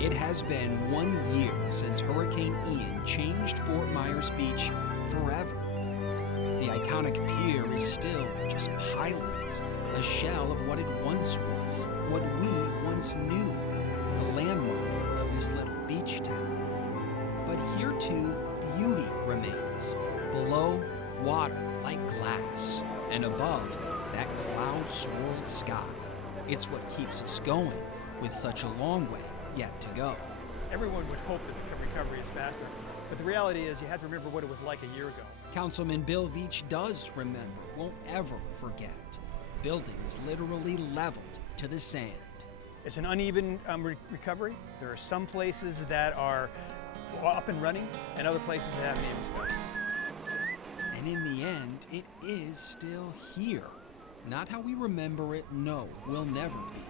It has been 1 year since Hurricane Ian changed Fort Myers Beach forever. The iconic pier is still just pilings, a shell of what it once was, what we once knew, a landmark of this little beach town. But here too, beauty remains. Below, water like glass, and above, that cloud-swirled sky. It's what keeps us going with such a long way yet to go. Everyone would hope that the recovery is faster, but the reality is you have to remember what it was like a year ago. Councilman Wbbh does remember, won't ever forget. Buildings literally leveled to the sand. It's an uneven recovery. There are some places that are up and running and other places that haven't even started. And in the end, it is still here. Not how we remember it, no, will never be.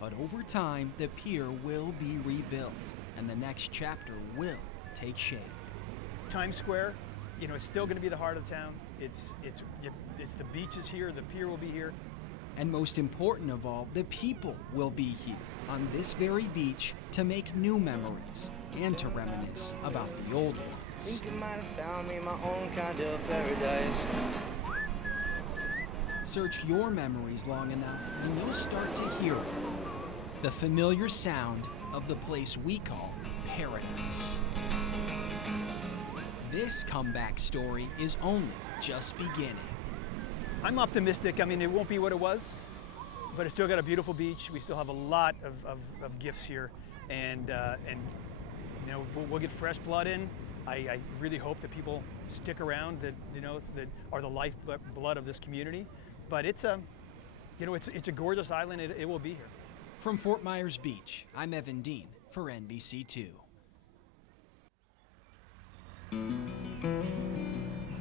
But over time, the pier will be rebuilt, and the next chapter will take shape. Times Square, you know, it's still going to be the heart of town. It's the beaches here, the pier will be here. And most important of all, the people will be here on this very beach to make new memories and to reminisce about the old ones. Think you might have found me my own kind of paradise. Search your memories long enough and you'll start to hear it. The familiar sound of the place we call paradise. This comeback story is only just beginning. I'm optimistic. I mean, it won't be what it was, but it's still got a beautiful beach. We still have a lot of gifts here, and you know, we'll get fresh blood in. I really hope that people stick around, that, you know, that are the lifeblood of this community. But it's a, you know, it's a gorgeous island. It will be here. From Fort Myers Beach, I'm Evan Dean for NBC2.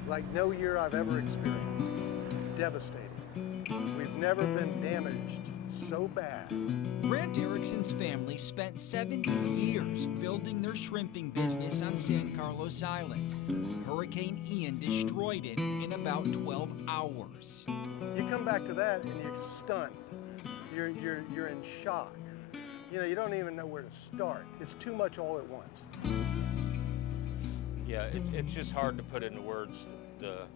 Like no year I've ever experienced. Devastating. We've never been damaged so bad. Grant Erickson's family spent 70 years building their shrimping business on San Carlos Island. Hurricane Ian destroyed it in about 12 hours. You come back to that and you're stunned. You're in shock. You know, you don't even know where to start. It's too much all at once. Yeah, it's just hard to put into words the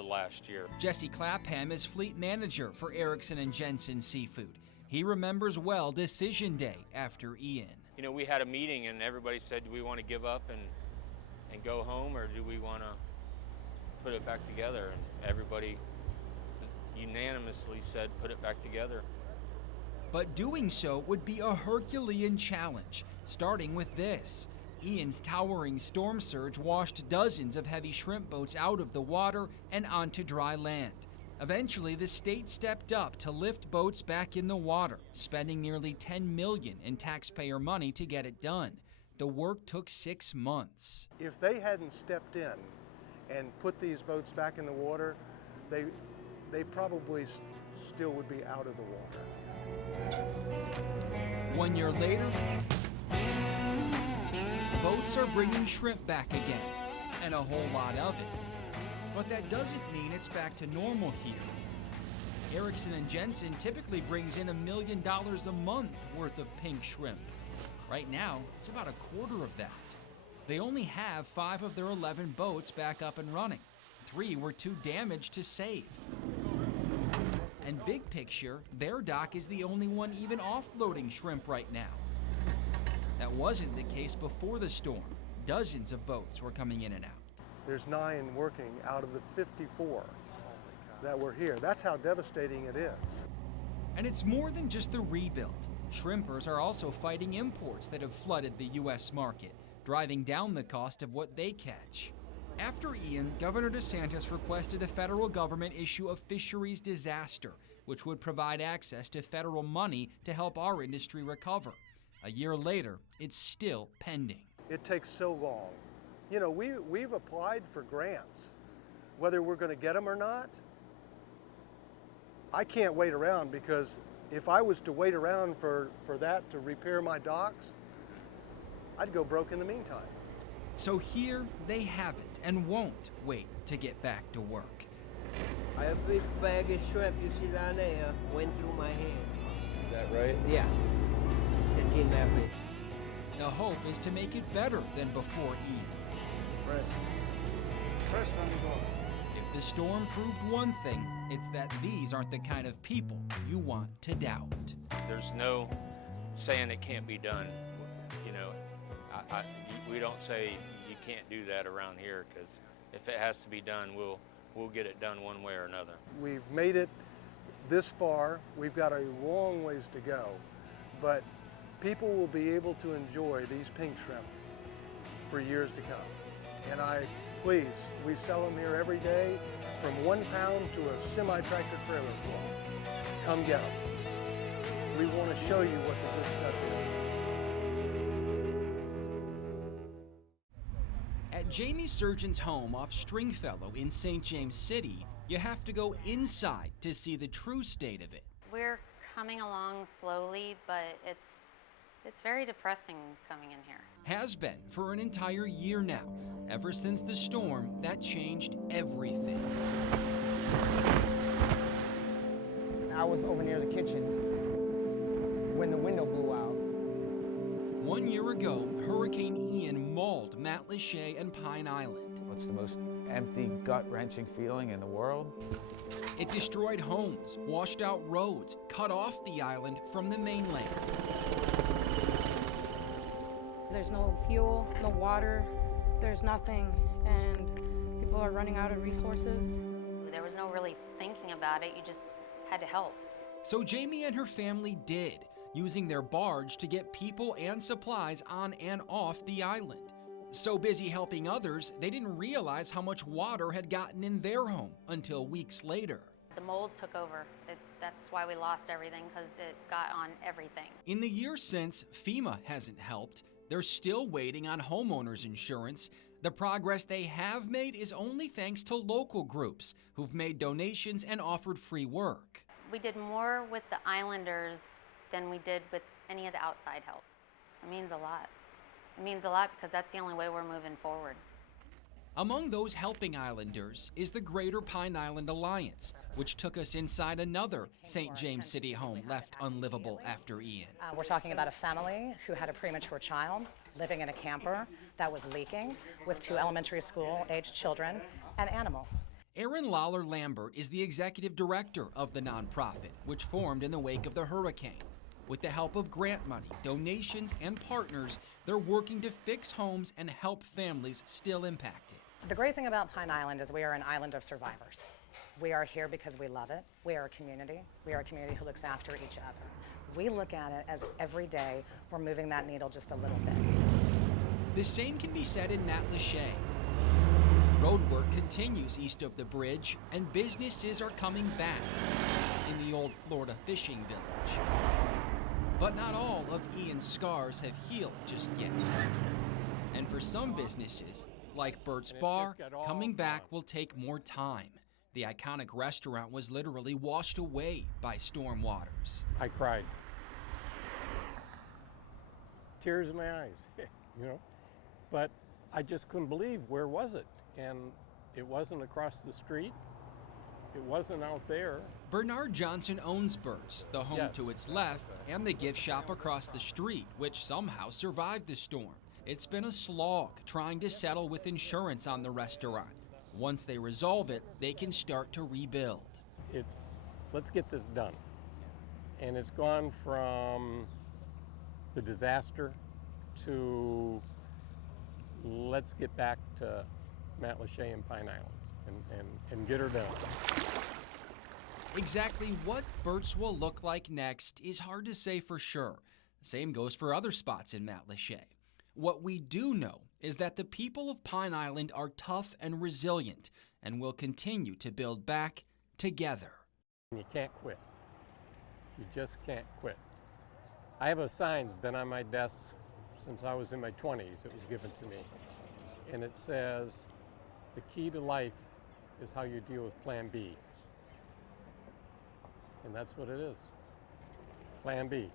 last year. Jesse Clapham is fleet manager for Erickson and Jensen Seafood. He remembers well decision day after Ian. You know, we had a meeting and everybody said, do we want to give up and go home, or do we want to put it back together? And everybody unanimously said, put it back together. But doing so would be a Herculean challenge, starting with this. Ian's towering storm surge washed dozens of heavy shrimp boats out of the water and onto dry land. Eventually, the state stepped up to lift boats back in the water, spending nearly $10 million in taxpayer money to get it done. The work took 6 months. If they hadn't stepped in and put these boats back in the water, they probably still would be out of the water. 1 year later, boats are bringing shrimp back again, and a whole lot of it. But that doesn't mean it's back to normal here. Erickson and Jensen typically brings in $1 million a month worth of pink shrimp. Right now, it's about a quarter of that. They only have 5 of their 11 boats back up and running. 3 were too damaged to save. And big picture, their dock is the only one even offloading shrimp right now. That wasn't the case before the storm. Dozens of boats were coming in and out. There's 9 working out of the 54 that were here. That's how devastating it is. And it's more than just the rebuild. Shrimpers are also fighting imports that have flooded the U.S. market, driving down the cost of what they catch. After Ian, Governor DeSantis requested the federal government issue a fisheries disaster, which would provide access to federal money to help our industry recover. A year later, it's still pending. It takes so long. You know, we've applied for grants. Whether we're going to get them or not, I can't wait around, because if I was to wait around for that to repair my docks, I'd go broke in the meantime. So here they haven't and won't wait to get back to work. A big bag of shrimp you see down there went through my hand. Is that right? Yeah. It's that way. The hope is to make it better than before Ian. Fresh on the go. If the storm proved one thing, it's that these aren't the kind of people you want to doubt. There's no saying it can't be done. You know, we don't say you can't do that around here, because if it has to be done, we'll get it done one way or another. We've made it this far. We've got a long ways to go, but people will be able to enjoy these pink shrimp for years to come. And please, we sell them here every day from 1 pound to a semi-tractor trailer full. Come get them. We want to show you what the good stuff is. At Jamie Surgeon's home off Stringfellow in St. James City, you have to go inside to see the true state of it. We're coming along slowly, but it's very depressing coming in here. Has been for an entire year now, ever since the storm that changed everything. I was over near the kitchen when the window blew out. 1 year ago, Hurricane Ian mauled Matlacha and Pine Island. What's the most empty, gut-wrenching feeling in the world? It destroyed homes, washed out roads, cut off the island from the mainland. There's no fuel, no water, there's nothing, and people are running out of resources. There was no really thinking about it, you just had to help. So Jamie and her family did, using their barge to get people and supplies on and off the island. So busy helping others, they didn't realize how much water had gotten in their home until weeks later. The mold took over. That's why we lost everything, because it got on everything. In the years since, FEMA hasn't helped. They're still waiting on homeowners insurance. The progress they have made is only thanks to local groups who've made donations and offered free work. We did more with the islanders than we did with any of the outside help. It means a lot. It means a lot because that's the only way we're moving forward. Among those helping islanders is the Greater Pine Island Alliance, which took us inside another St. James City home left unlivable after Ian. We're talking about a family who had a premature child living in a camper that was leaking with 2 elementary school-aged children and animals. Erin Lawler Lambert is the executive director of the nonprofit, which formed in the wake of the hurricane. With the help of grant money, donations, and partners, they're working to fix homes and help families still impacted. The great thing about Pine Island is we are an island of survivors. We are here because we love it. We are a community. We are a community who looks after each other. We look at it as every day we're moving that needle just a little bit. The same can be said in Matlacha. Road work continues east of the bridge, and businesses are coming back in the old Florida fishing village. But not all of Ian's scars have healed just yet. And for some businesses, like Bert's Bar, coming back will take more time. The iconic restaurant was literally washed away by storm waters. I cried. Tears in my eyes, you know. But I just couldn't believe, where was it? And it wasn't across the street. It wasn't out there. Bernard Johnson owns Bert's, the home to its left, and the gift shop across the street, which somehow survived the storm. It's been a slog trying to settle with insurance on the restaurant. Once they resolve it, they can start to rebuild. Let's get this done. And it's gone from the disaster to let's get back to Matlacha and Pine Island and get her done. Exactly what Bert's will look like next is hard to say for sure. Same goes for other spots in Matlacha. What we do know is that the people of Pine Island are tough and resilient and will continue to build back together. You can't quit. You just can't quit. I have a sign that's been on my desk since I was in my 20s. It was given to me. And it says, the key to life is how you deal with Plan B. And that's what it is. Plan B.